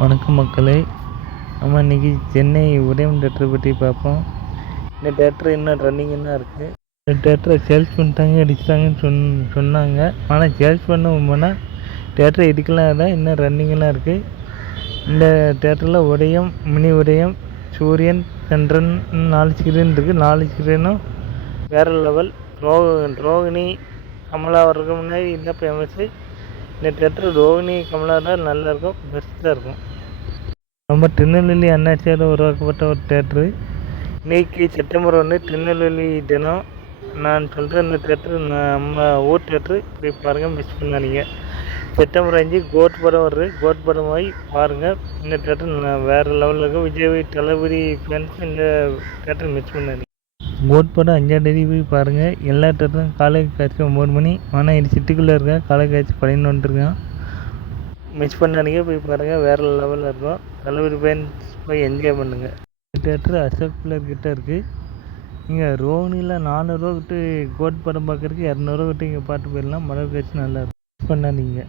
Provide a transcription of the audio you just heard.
வணக்கம் மக்களே. நம்ம இன்றைக்கி சென்னை உதயம் தேட்டரை பற்றி பார்ப்போம். இந்த தேட்டர் இன்னும் ரன்னிங்காக இருக்குது. இந்த தேட்டரை சேல்ஸ் பண்ணிட்டாங்க, அடிச்சிட்டாங்கன்னு சொன்னாங்க. ஆனால் சேல்ஸ் பண்ண தேட்டரை இடிக்கலாம் தான், இன்னும் ரன்னிங்கெல்லாம் இருக்குது. இந்த தேட்டரில் உதயம், மினி உதயம், சூரியன், சந்திரன் 4 ஸ்க்ரீன் இருக்குது. 4 ஸ்க்ரீனும் வேறு லெவல். ரோகிணி, கமலா வர்றதுக்கு முன்னாடி இன்னும் ஃபேமஸ்ஸு. இந்த தேட்டர் ரோகிணி, கமலா தான் நல்லாயிருக்கும், பெஸ்ட்டாக இருக்கும். நம்ம திருநெல்வேலி அண்ணாச்சியால் உருவாக்கப்பட்ட ஒரு தேட்ரு. இன்றைக்கி செப்டம்பர் 1 திருநெல்வேலி தினம். நான் சொல்கிற இந்த தேட்ரு நம்ம ஊர் தேட்ரு. போய் பாருங்கள், மிஸ் பண்ணாதீங்க. செப்டம்பர் 5 கோட் படம் வருது. கோட் படம் போய் பாருங்கள். இந்த தேட்டர் வேறு லெவலில் இருக்கும். விஜய் தளபதி ஃபேன்ஸ் இந்த தேட்டரை மிஸ் பண்ணாதீங்க. கோட் படம் 5ஆம் தேதி போய் பாருங்கள். எல்லா தேட்டரும் காலை காட்சி 9 மணி. ஆனால் இது சிட்டிக்குள்ளே இருக்கேன். காலை காட்சி 11 இருக்கான். மிஸ் பண்ணாதீங்க, போய் பாருங்கள். வேறு லெவலில் இருக்கும். தளபதி ஃபேன்ஸ் போய் என்ஜாய் பண்ணுங்கள். தேட்டரு அசோக் பில்லர் கிட்டே இருக்குது. இங்கே ரோனியில் 400 ரூபா விட்டு கோட் படம் பார்க்குறதுக்கு 200 ரூபா விட்டு இங்கே பார்த்து போயிடலாம். மலர் காட்சி நல்லா இருக்கும். மிஸ் பண்ணாதீங்க.